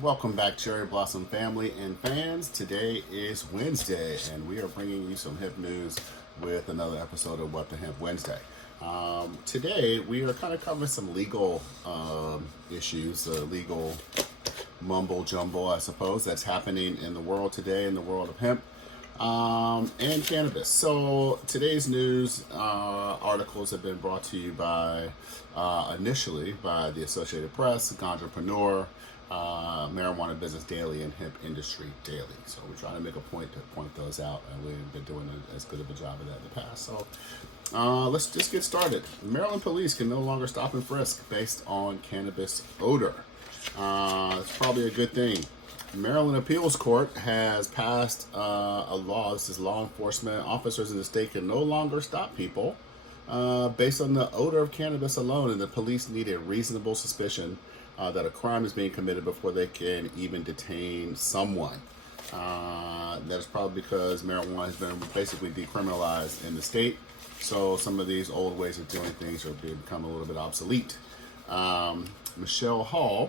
Welcome back, Cherry Blossom family and fans. Today is Wednesday, and we are bringing you some hemp news with another episode of What the Hemp Wednesday. Today, we are kind of covering some legal issues, legal mumbo jumbo, I suppose, that's happening in the world today, in the world of hemp and cannabis. So today's news articles have been brought to you by initially by the Associated Press, Ganjapreneur, Marijuana Business Daily, and Hemp Industry Daily. So we're trying to make a point to point those out, and we've been doing as good of a job of that in the past. So let's just get started. Maryland police can no longer stop and frisk based on cannabis odor. It's probably a good thing. Maryland Appeals Court has passed a law. This is law enforcement officers in the state can no longer stop people based on the odor of cannabis alone, and the police need a reasonable suspicion that a crime is being committed before they can even detain someone. That is probably because marijuana has been basically decriminalized in the state, so some of these old ways of doing things are become a little bit obsolete. Michelle Hall,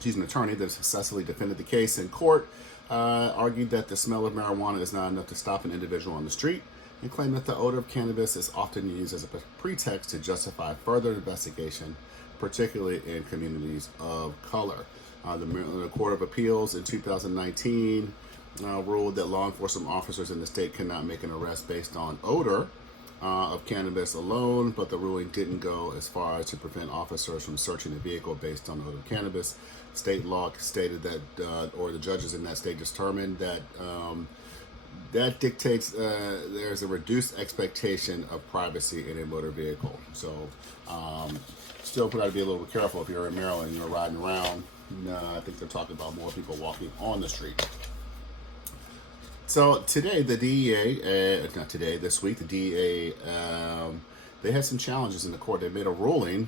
she's an attorney that successfully defended the case in court, argued that the smell of marijuana is not enough to stop an individual on the street, and claimed that the odor of cannabis is often used as a pretext to justify further investigation, particularly in communities of color. The Court of Appeals in 2019 ruled that law enforcement officers in the state cannot make an arrest based on odor of cannabis alone, but the ruling didn't go as far as to prevent officers from searching a vehicle based on odor of cannabis. State law stated that, or the judges in that state determined that that dictates there's a reduced expectation of privacy in a motor vehicle. So still got to be a little bit careful if you're in Maryland and you're riding around. I think they're talking about more people walking on the street. So today, the DEA, this week, the DEA, they had some challenges in the court. They made a ruling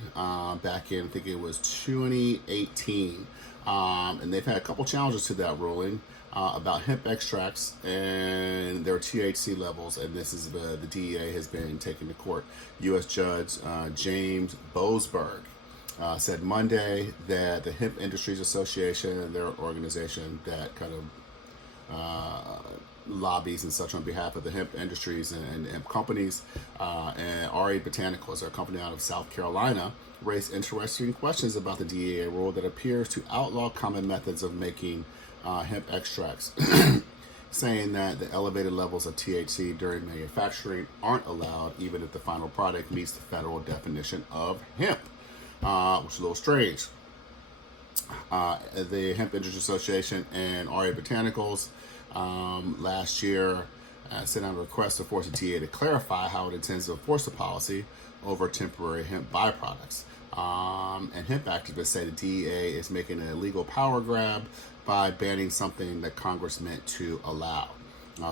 back in, I think it was 2018, and they've had a couple challenges to that ruling about hemp extracts and their THC levels, and this is the DEA has been taken to court. U.S. Judge James Boasberg said Monday that the Hemp Industries Association and their organization that kind of lobbies and such on behalf of the hemp industries and hemp companies, and RA Botanicals, their company out of South Carolina, raised interesting questions about the DEA rule that appears to outlaw common methods of making hemp extracts, saying that the elevated levels of THC during manufacturing aren't allowed even if the final product meets the federal definition of hemp, which is a little strange. The Hemp Industry Association and RA Botanicals last year sent out a request to force the DEA to clarify how it intends to enforce the policy over temporary hemp byproducts. And hemp activists say the DEA is making an illegal power grab by banning something that Congress meant to allow.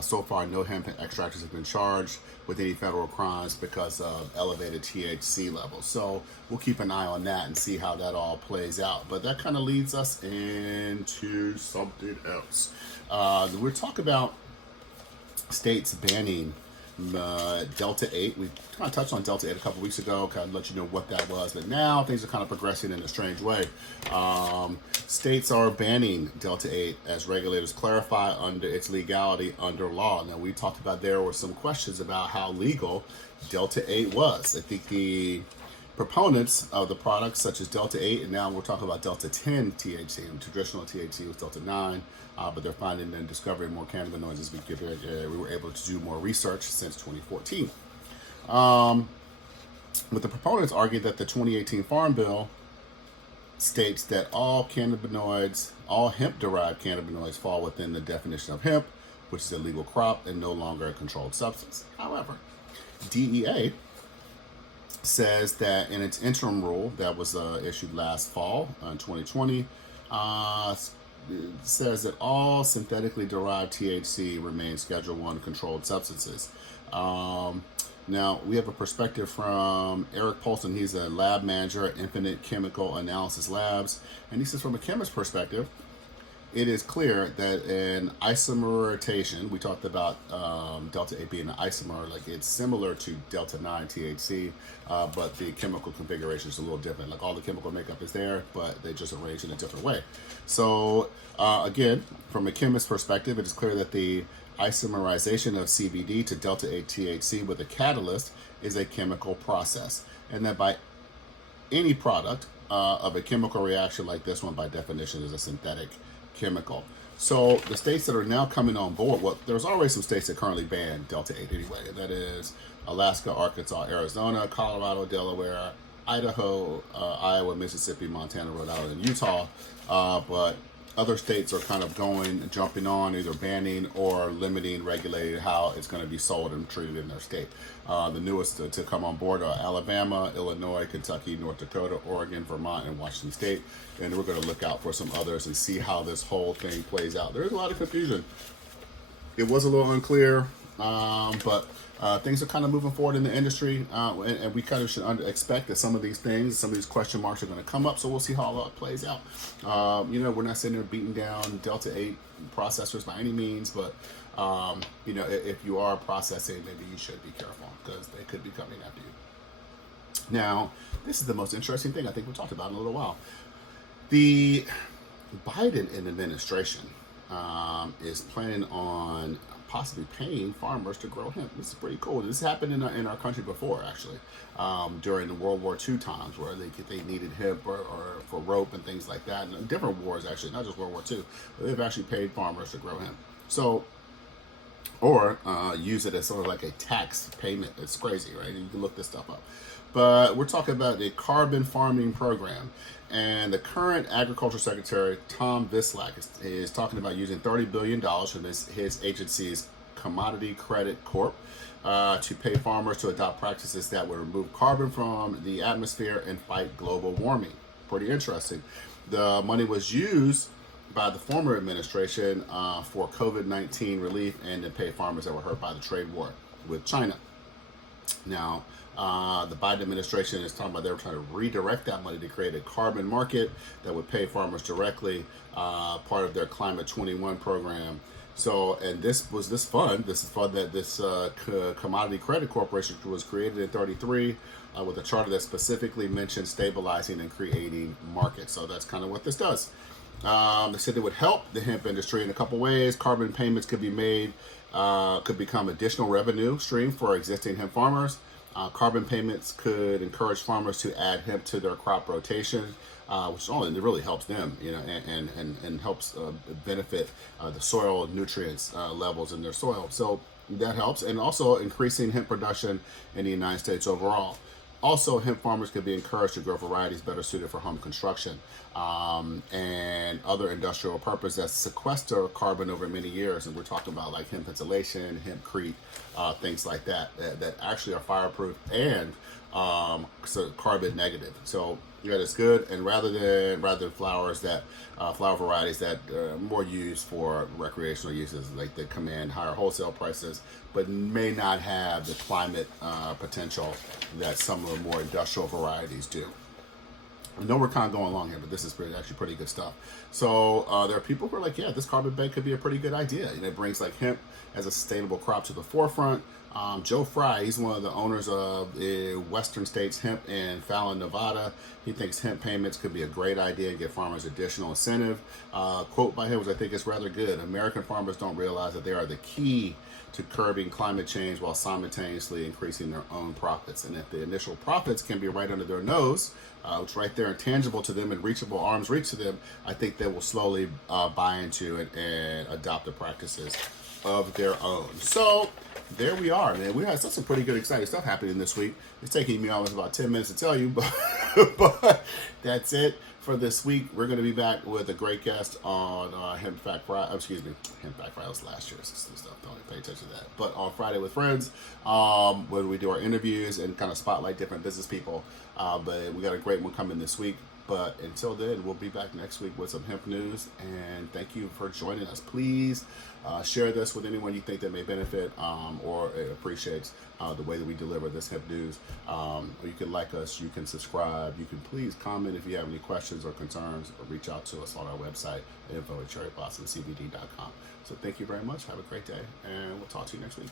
So far, no hemp extractors have been charged with any federal crimes because of elevated THC levels. So we'll keep an eye on that and see how that all plays out. But that kind of leads us into something else. We're talking about states banning Delta 8. We kind of touched on Delta 8 a couple weeks ago, kind of let you know what that was, but now things are kind of progressing in a strange way. States are banning Delta 8 as regulators clarify under its legality under law. Now, we talked about there were some questions about how legal Delta 8 was. I think the proponents of the products such as Delta 8, and now we're talking about Delta 10 THC, and traditional THC was Delta 9, but they're finding and discovering more cannabinoids as we were able to do more research since 2014. But the proponents argue that the 2018 Farm Bill states that all cannabinoids, all hemp-derived cannabinoids fall within the definition of hemp, which is a legal crop and no longer a controlled substance. However, DEA says that in its interim rule that was issued last fall in 2020, says that all synthetically derived THC remains Schedule 1 controlled substances. Now, we have a perspective from Eric Polson. He's a lab manager at Infinite Chemical Analysis Labs. And he says from a chemist's perspective, it is clear that in isomerization, we talked about delta 8 being an isomer, like it's similar to delta 9 THC, but the chemical configuration is a little different. Like all the chemical makeup is there, but they just arranged in a different way. So again, from a chemist's perspective, it is clear that the isomerization of CBD to delta 8 THC with a catalyst is a chemical process, and that by any product of a chemical reaction like this one, by definition, is a synthetic chemical. So the states that are now coming on board, well, there's already some states that currently ban delta 8 anyway. That is Alaska, Arkansas, Arizona, Colorado, Delaware, Idaho, Iowa, Mississippi, Montana, Rhode Island, and Utah. But other states are kind of jumping on, either banning or limiting, regulating how it's going to be sold and treated in their state. The newest to come on board are Alabama, Illinois, Kentucky, North Dakota, Oregon, Vermont, and Washington State. And we're going to look out for some others and see how this whole thing plays out. There's a lot of confusion. It was a little unclear, but things are kind of moving forward in the industry, and we kind of should expect that some of these things, some of these question marks are going to come up, so we'll see how all that plays out. We're not sitting there beating down Delta 8 processors by any means, but, if you are processing, maybe you should be careful because they could be coming after you. Now, this is the most interesting thing I think we'll talk about in a little while. The Biden administration is planning on possibly paying farmers to grow hemp. This is pretty cool. This happened in our country before, actually, during the World War II times, where they needed hemp or for rope and things like that. And different wars, actually, not just World War II. But they've actually paid farmers to grow hemp. So, or use it as sort of like a tax payment. It's crazy, right? You can look this stuff up. But we're talking about the carbon farming program. And the current Agriculture Secretary, Tom Vislak, is talking about using $30 billion from his agency's Commodity Credit Corp to pay farmers to adopt practices that would remove carbon from the atmosphere and fight global warming. Pretty interesting. The money was used by the former administration for COVID-19 relief and to pay farmers that were hurt by the trade war with China. Now, the Biden administration is talking about they were trying to redirect that money to create a carbon market that would pay farmers directly, part of their Climate 21 program. So, and this fund that this Commodity Credit Corporation was created in 1933 with a charter that specifically mentioned stabilizing and creating markets. So that's kind of what this does. They said it would help the hemp industry in a couple ways. Carbon payments could be made, could become additional revenue stream for existing hemp farmers. Carbon payments could encourage farmers to add hemp to their crop rotation, which it really helps them, and helps benefit the soil nutrients levels in their soil. So that helps, and also increasing hemp production in the United States overall. Also, hemp farmers could be encouraged to grow varieties better suited for home construction and other industrial purposes that sequester carbon over many years. And we're talking about like hemp insulation, hempcrete, things like that actually are fireproof and carbon negative. So yeah, that's good. And rather than flowers flower varieties that are more used for recreational uses, like they command higher wholesale prices, but may not have the climate potential that some of the more industrial varieties do. I know we're kind of going along here, but this is actually pretty good stuff. So there are people who are like, yeah, this carbon bank could be a pretty good idea. It brings like hemp as a sustainable crop to the forefront. Joe Fry, he's one of the owners of the Western States Hemp in Fallon, Nevada. He thinks hemp payments could be a great idea and give farmers additional incentive. Quote by him, which I think is rather good: American farmers don't realize that they are the key to curbing climate change while simultaneously increasing their own profits. And if the initial profits can be right under their nose, it's right there and tangible to them and reachable, arm's reach to them, I think they will slowly buy into it and adopt the practices of their own. So there we are, man. We had some pretty good, exciting stuff happening this week. It's taking me almost about 10 minutes to tell you, but that's it for this week. We're going to be back with a great guest on Hemp Fact Friday. Hemp Fact Friday was last year's stuff. Don't even pay attention to that. But on Friday with Friends, when we do our interviews and kind of spotlight different business people. But we got a great one coming this week. But until then, we'll be back next week with some hemp news. And thank you for joining us. Please share this with anyone you think that may benefit or appreciates the way that we deliver this hemp news. You can like us, you can subscribe, you can please comment if you have any questions or concerns, or reach out to us on our website, info@cherryblossoncbd.com. So thank you very much. Have a great day, and we'll talk to you next week.